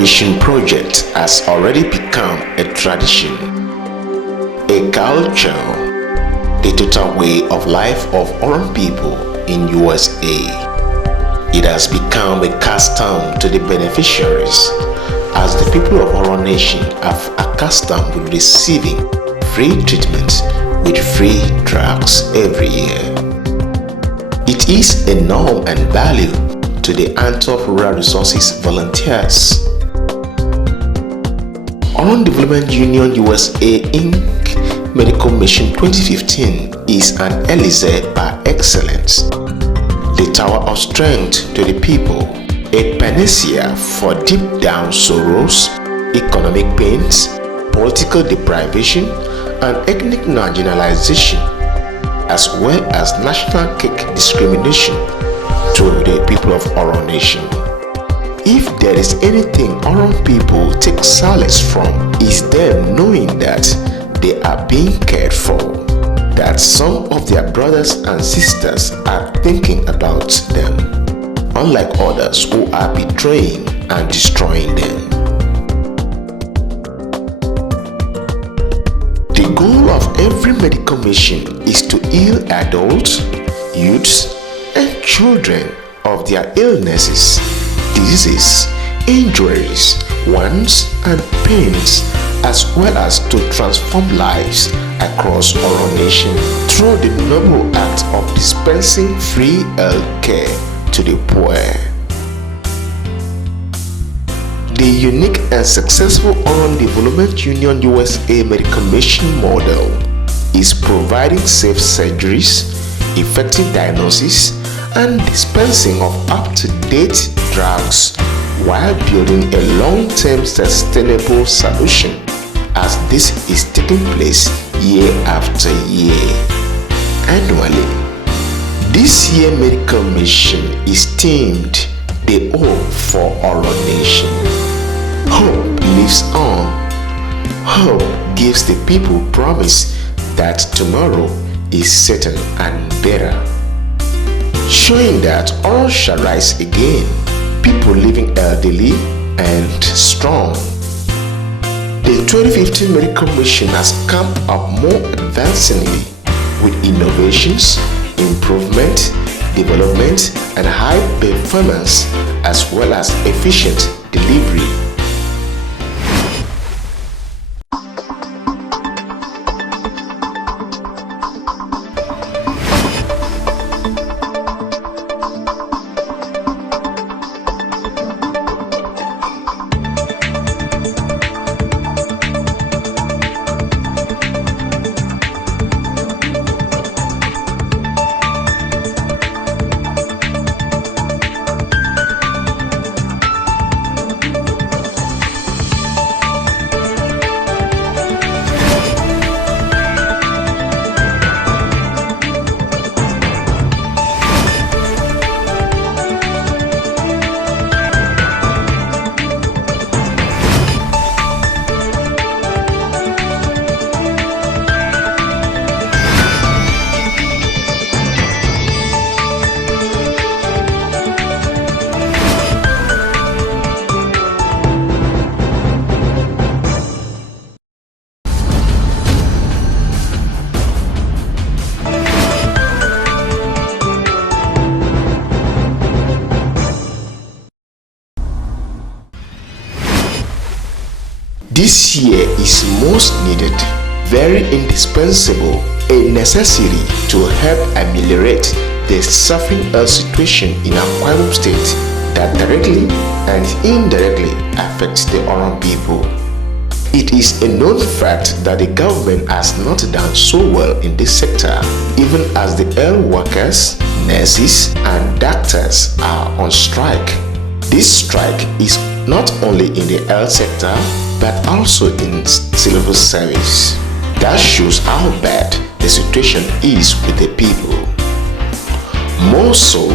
mission project has already become a tradition, a culture, the total way of life of Oron people in USA. It has become a custom to the beneficiaries, as the people of Oron Nation have accustomed with receiving free treatment with free drugs every year. It is a norm and value to the Antwerp Rural Resources volunteers. Oron Development Union USA Inc. Medical Mission 2015 is an elixir par excellence, the tower of strength to the people, a panacea for deep down sorrows, economic pains, political deprivation, and ethnic marginalization, as well as national cake discrimination to the people of Oron Nation. If there is anything Oron people take solace from, is them knowing that they are being cared for, that some of their brothers and sisters are thinking about them, unlike others who are betraying and destroying them. The goal of every medical mission is to heal adults, youths, and children of their illnesses, diseases, injuries, wants, and pains, as well as to transform lives across Oron Nation through the noble act of dispensing free health care to the poor. The unique and successful Oron Development Union USA Medical Mission model is providing safe surgeries, effective diagnosis, and dispensing of up-to-date drugs while building a long-term sustainable solution, as this is taking place year after year. Annually, this year medical mission is themed The Hope for Oron Nation. Hope lives on. Hope gives the people promise that tomorrow is certain and better, showing that all shall rise again, people living elderly and strong. The 2015 medical mission has come up more advancingly with innovations, improvement, development, and high performance, as well as efficient delivery. This year is most needed, very indispensable, a necessity to help ameliorate the suffering health situation in Akwa Ibom State that directly and indirectly affects the Oron people. It is a known fact that the government has not done so well in this sector, even as the health workers, nurses, and doctors are on strike. This strike is not only in the health sector, but also in civil service. That shows how bad the situation is with the people. More so,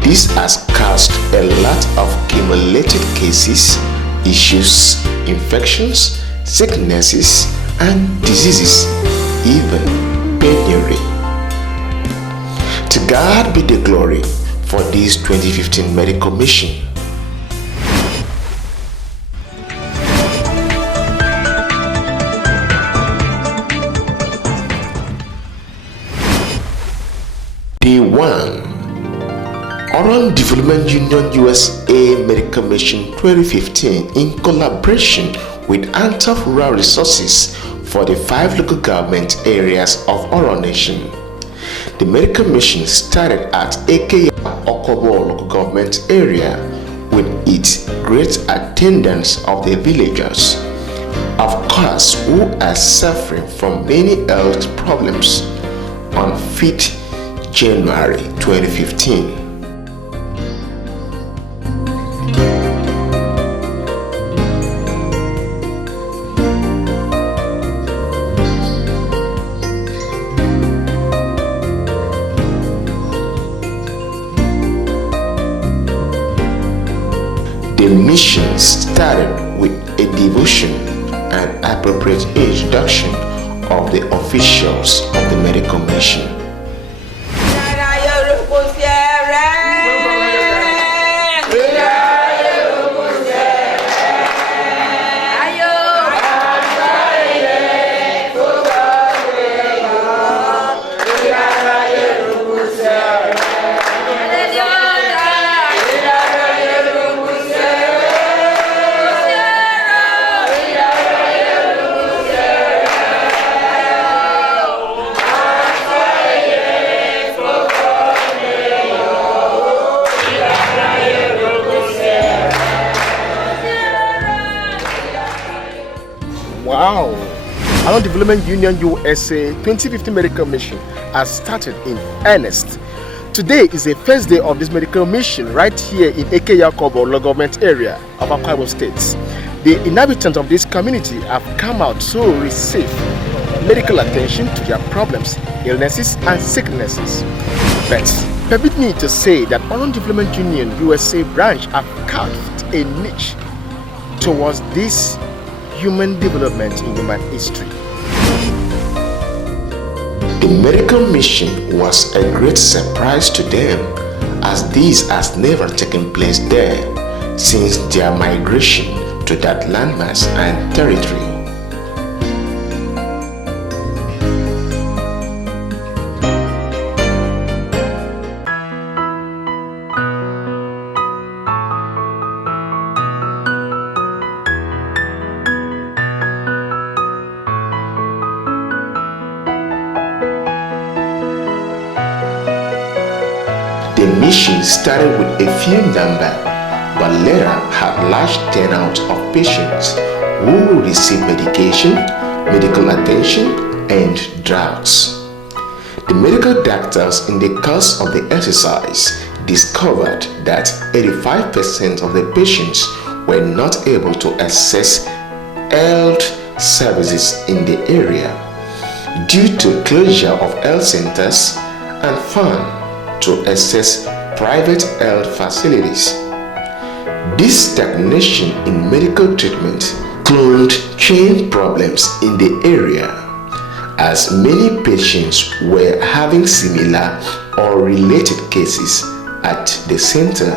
this has caused a lot of cumulative cases, issues, infections, sicknesses, and diseases, even penury. To God be the glory for this 2015 medical mission. Day 1. Oron Development Union USA Medical Mission 2015 in collaboration with Antwerp Rural Resources for the 5 local government areas of Oron Nation. The medical mission started at Eke Okobo local government area with its great attendance of the villagers, of course, who are suffering from many health problems. On 5th January 2015. The mission started with a devotion and appropriate introduction of the officials of the medical mission. Wow! Oron Development Union USA 2015 medical mission has started in earnest. Today is the first day of this medical mission right here in Eke Yakobo local government area of Akwa Ibom State. The inhabitants of this community have come out to receive medical attention to their problems, illnesses and sicknesses. But permit me to say that Oron Development Union USA branch have carved a niche towards this human development in human history. The medical mission was a great surprise to them, as this has never taken place there since their migration to that landmass and territory. The mission started with a few number, but later had large turnout of patients who received medication, medical attention, and drugs. The medical doctors in the course of the exercise discovered that 85% of the patients were not able to access health services in the area due to closure of health centers and funds to access private health facilities. This stagnation in medical treatment cloned chain problems in the area, as many patients were having similar or related cases at the center.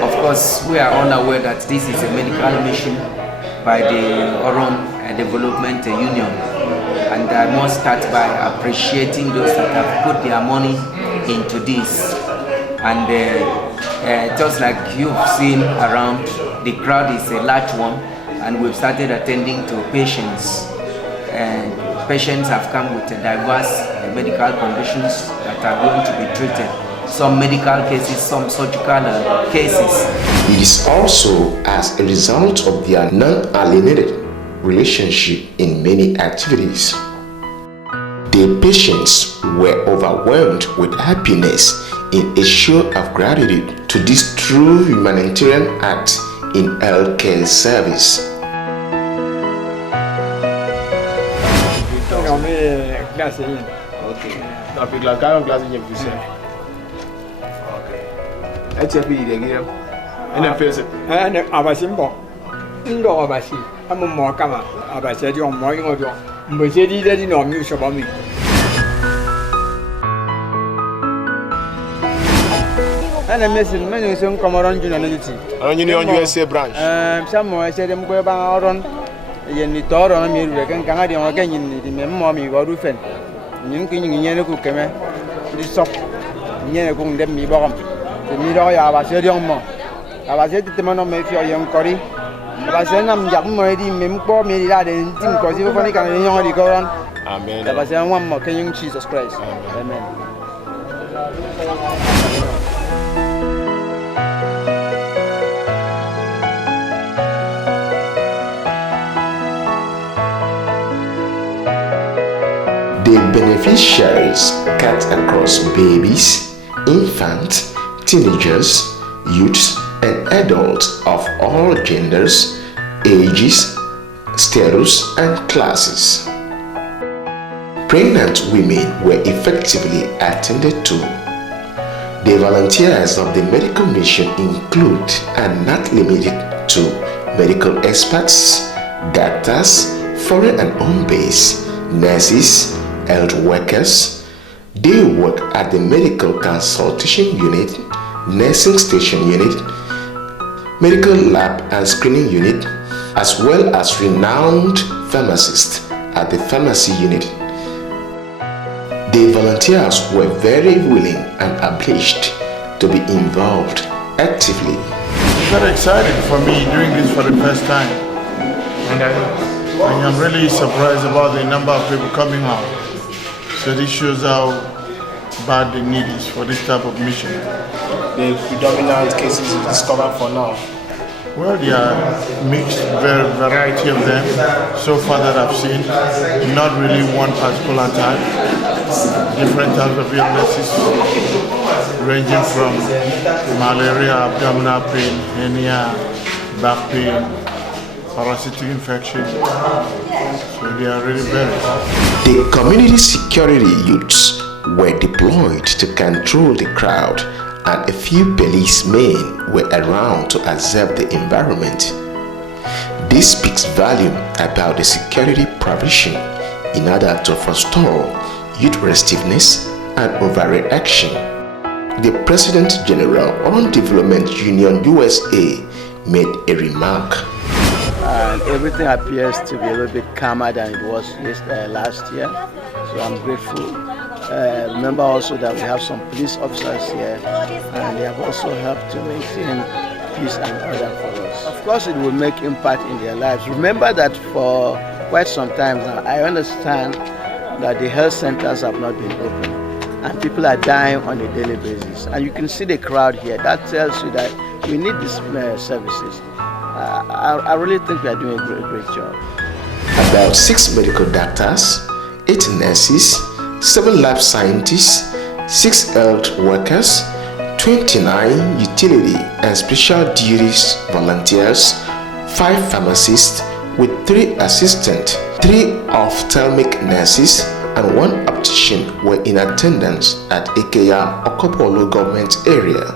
Of course, we are unaware that this is a medical mission by the Oron Development Union, and I must start by appreciating those that have put their money into this. And just like you've seen around, the crowd is a large one, and we've started attending to patients. And patients have come with diverse medical conditions that are going to be treated. Some medical cases, some surgical cases. It is also as a result of their non-alienated relationship in many activities. The patients were overwhelmed with happiness in a show of gratitude to this true humanitarian act in healthcare service. And I'm missing many some Oron Union Union USA branch. Some more I said them go about Oron yen ni toro na mi ru kan kan adi on kan yin ni me mo mi go ru fen yin kin yin yen ku keme di sok yen ku ndem mi bogam te mi do ya ba se diong mo ba se ti mo no me fi o yen kori ba se nam jak mo di me mpo mi la de tim ko si fo ni kan yin di ko ron amen ba se wan mo kan yin Jesus Christ amen. The beneficiaries cut across babies, infants, teenagers, youths, and adults of all genders, ages, status, and classes. Pregnant women were effectively attended to. The volunteers of the medical mission include and not limited to medical experts, doctors, foreign and home-based, nurses, health workers. They work at the medical consultation unit, nursing station unit, medical lab and screening unit, as well as renowned pharmacists at the pharmacy unit. The volunteers were very willing and obliged to be involved actively. It's very exciting for me doing this for the first time, and I am really surprised about the number of people coming out. So this shows how bad the need is for this type of mission. The predominant cases you discovered for now? Well, there are mixed variety of them so far that I've seen. Not really one particular type. Different types of illnesses ranging from malaria, abdominal pain, hernia, back pain, parasitic infection. So they are really varied. The community security youths were deployed to control the crowd, and a few policemen were around to observe the environment. This speaks volume about the security provision in order to forestall youth restiveness and overreaction. The President General Oron Development Union USA made a remark. And everything appears to be a little bit calmer than it was last year, so I'm grateful. Remember also that we have some police officers here, and they have also helped to maintain peace and order for us. Of course, it will make impact in their lives. Remember that for quite some time now, I understand that the health centers have not been open, and people are dying on a daily basis. And you can see the crowd here. That tells you that we need these services. I really think we are doing a great job. About 6 medical doctors, 8 nurses, 7 lab scientists, 6 health workers, 29 utility and special duties volunteers, 5 pharmacists with 3 assistants, 3 ophthalmic nurses, and 1 optician were in attendance at Ikeya Okopolo government area.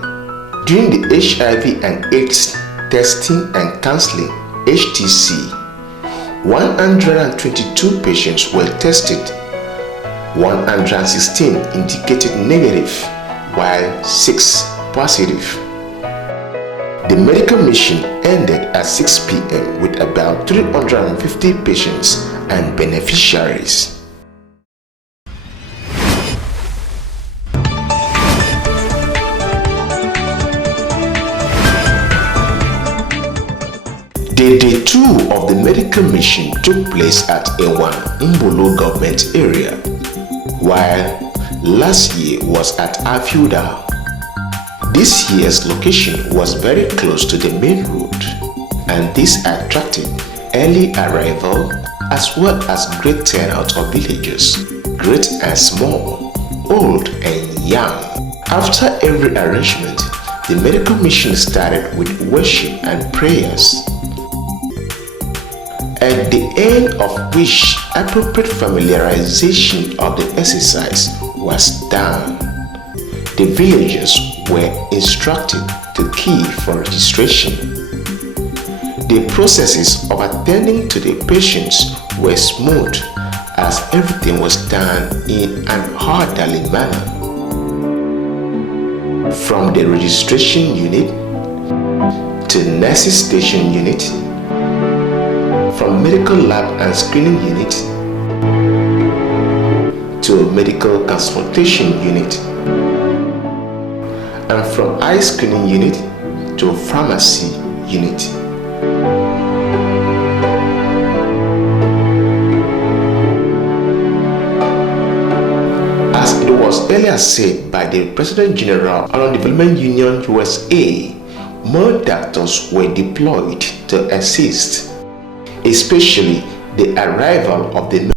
During the HIV and AIDS testing and counseling (HTC), 122 patients were tested. 116 indicated negative, while 6 positive. The medical mission ended at 6 p.m. with about 350 patients and beneficiaries. The day 2 of the medical mission took place at Oron, Mbolo government area, while last year was at Afiuda. This year's location was very close to the main road, and this attracted early arrival as well as great turnout of villagers, great and small, old and young. After every arrangement, the medical mission started with worship and prayers, at the end of which appropriate familiarization of the exercise was done. The villagers were instructed to key for registration. The processes of attending to the patients were smooth as everything was done in an orderly manner. From the registration unit to nursing station unit, from medical lab and screening unit to medical consultation unit, and from eye screening unit to pharmacy unit. As it was earlier said by the President General, Oron Development Union USA, more doctors were deployed to assist, especially the arrival of the